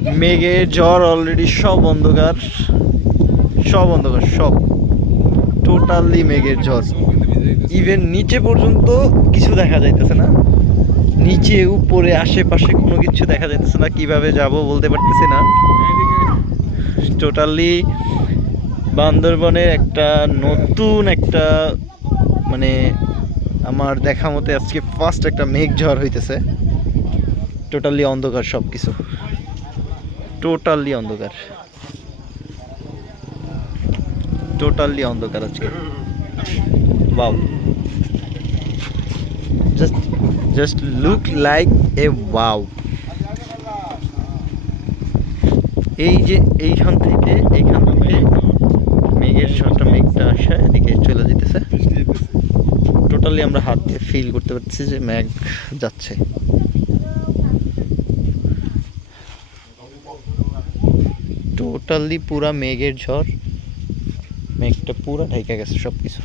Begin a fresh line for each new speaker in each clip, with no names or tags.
মেঘের ঝড় অলরেডি সব অন্ধকার সব অন্ধকার, সব। টোটালি মেঘের ঝড়। ইভেন নিচে পর্যন্ত কিছু দেখা যাইতেছে না। নিচে, উপরে, আশেপাশে কোনো কিছু দেখা যাইতেছে না, কীভাবে যাব বলতে পারতেছি না। টোটালি বান্দরবনের একটা নতুন একটা মানে আমার দেখা মতে আজকে ফার্স্ট একটা মেঘ ঝড় হইতেছে। টোটালি অন্ধকার সব কিছু টোটালি অন্ধকার। টোটালি অন্ধকার আজকে। Wow just just look like a wow এই যে এইখান থেকে এইখান থেকে মেঘের ঝড়টা, মেঘটা আসে, এদিকে চলে যেতেছে। টোটালি আমরা হাত দিয়ে ফিল করতে পারছি যে মেঘ যাচ্ছে। টোটালি পুরা মেঘের ঝড়। মেঘটা পুরা ঢেকে গেছে সব কিছু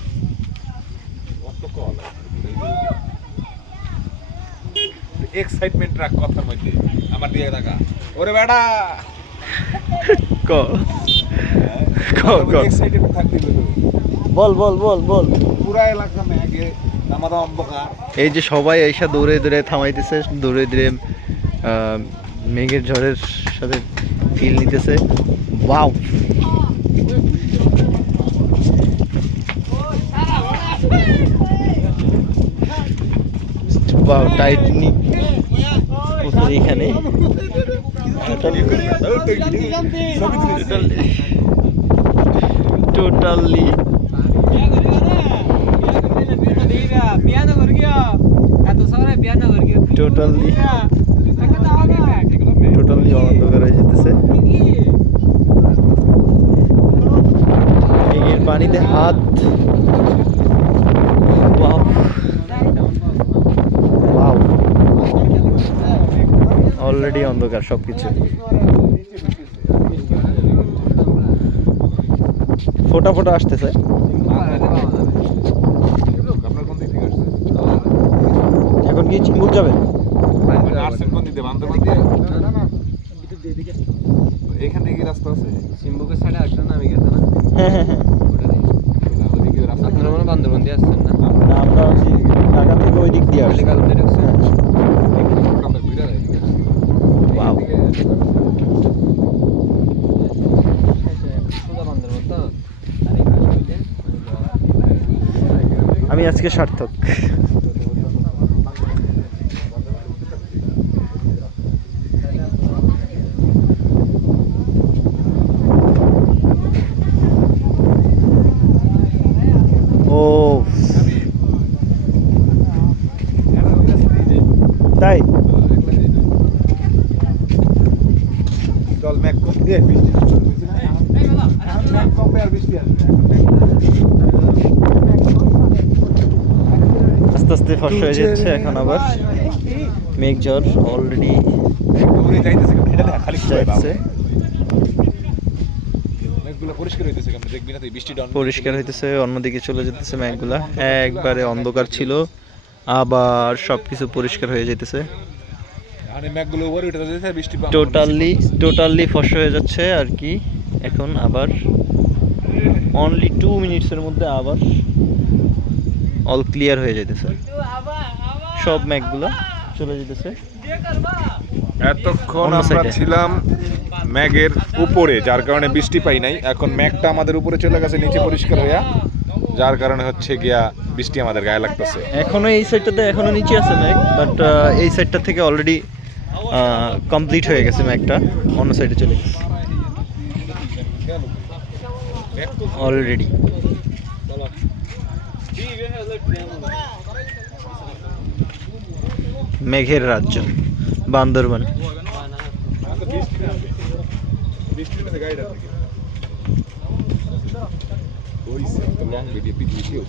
এক্সাইটমেন্ট রাখ কথার মধ্যে আমার দিয়ে ওরে বেটা!
ক? ক ক?
এক্সাইটমেন্ট থাকতে
বল বল বল বল।
পুরা এলাকা মেঘে আমাদের অন্ধকার।
এই যে সবাই এসে দৌড়ে দৌড়ে থামাইতেছে দৌড়ে দৌড়ে মেঘের ঝড়ের সাথে ফিল নিতেছে। বাউ বাউ টাইটনিক এখানে। টোটালি টোটালি টোটালি অন্ধকার হয়ে যেতেছে পানিতে হাত। অলরেডি অন্ধকার সব কিছু ফোটা ফোটা আসতেছে।
আপনার কোন দিক থেকে আসছে
এখন কি চিম্বুক যাবে
এখান থেকে কি রাস্তা আছে?
সিম্বুকে সাইডে আসছেন আমি গেছে না?
হ্যাঁ হ্যাঁ হ্যাঁ
ওদিকে রাস্তা
আপনারা মনে বান্দরবন দিয়ে আসছেন না?
না, আমরা হচ্ছে ঢাকা থেকে ওই দিক দিয়ে আসছি।
ঢুকছেন তো।
আমি আজকে সার্থক।
বৃষ্টি ম্যাক কমবে আর বৃষ্টি আসবে
আস্তে আস্তে ফসল হয়ে যাচ্ছে এখন আবার। মেঘ ঝড় অলরেডি
পরিষ্কার হইতেছে
অন্যদিকে চলে যেতেছে মেঘগুলা। একবারে অন্ধকার ছিল আবার সবকিছু পরিষ্কার হয়ে যেতেছে টোটালি টোটালি ফসল হয়ে যাচ্ছে আর কি। এখন আবার অনলি টু মিনিটসের মধ্যে আবার অল ক্লিয়ার হয়ে যেতেছে সব ম্যাগগুলো চলে যেতেছে
এতক্ষণ আমরা ছিলাম ম্যাগের উপরে যার কারণে বৃষ্টি পাই নাই। এখন ম্যাগটা আমাদের উপরে চলে গেছে নিচে পরিষ্কার হইয়া। যার কারণে হচ্ছে গিয়া বৃষ্টি আমাদের গায়ে লাগতেছে।
এখনও এই সাইডটাতে এখনও নিচে আছে ম্যাগ বাট এই সাইডটা থেকে অলরেডি কমপ্লিট হয়ে গেছে ম্যাগটা অন্য সাইডে চলে গেছে। অলরেডি মেঘের রাজ্য, বান্দরবান।
ওই লং ভিডিও ভিডিও